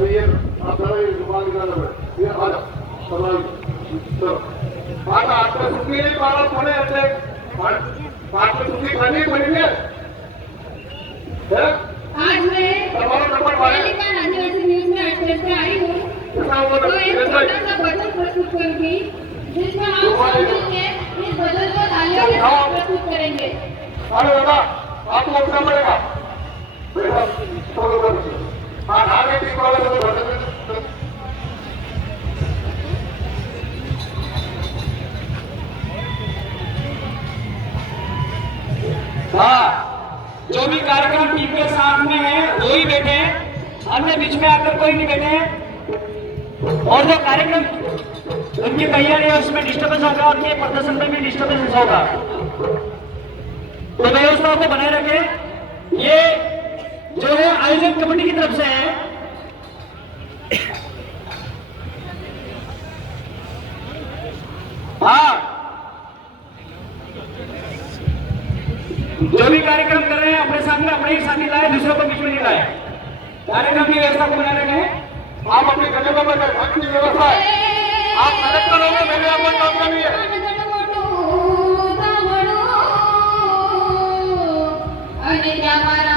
ये आपल्याला रुमाल निघाला पाहिजे हे आलं चला आता आपल्या सुखी बाळा कोणी येते आपल्या सुखी खाली पडली आज मैं का आदिवासी न्यूज में एक्सप्रेस से आई हूँ तो एक छोटा सा भजन प्रस्तुत करूंगी जिसमें हम सब मिलकर इस भजन को तालियों के साथ प्रस्तुत करेंगे। अरे दादा आपको उठना पड़ेगा बेटा थोड़ा सा हाँ आगे की वाला तो भजन हाँ जो भी कार्यक्रम टीम के सामने है वो ही बैठे, अन्य बीच में आकर कोई नहीं बैठे। और जो कार्यक्रम उनकी तैयारी है उसमें डिस्टर्बेंस होगा, उनके प्रदर्शन में भी डिस्टर्बेंस होगा, तो व्यवस्था को बनाए रखें। ये जो है आयोजन कमेटी की तरफ से है। हाँ जो भी कार्यक्रम कर रहे हैं अपने सामने अपने ही साथी लाए, दूसरों को बीच में नहीं लाए। कार्यक्रम की व्यवस्था को बनाए रखें। आप अपने गले में ढक की व्यवस्था है, आप कलेक्टर होंगे, मैंने आपका काम करनी है। અને ત્યાં મારા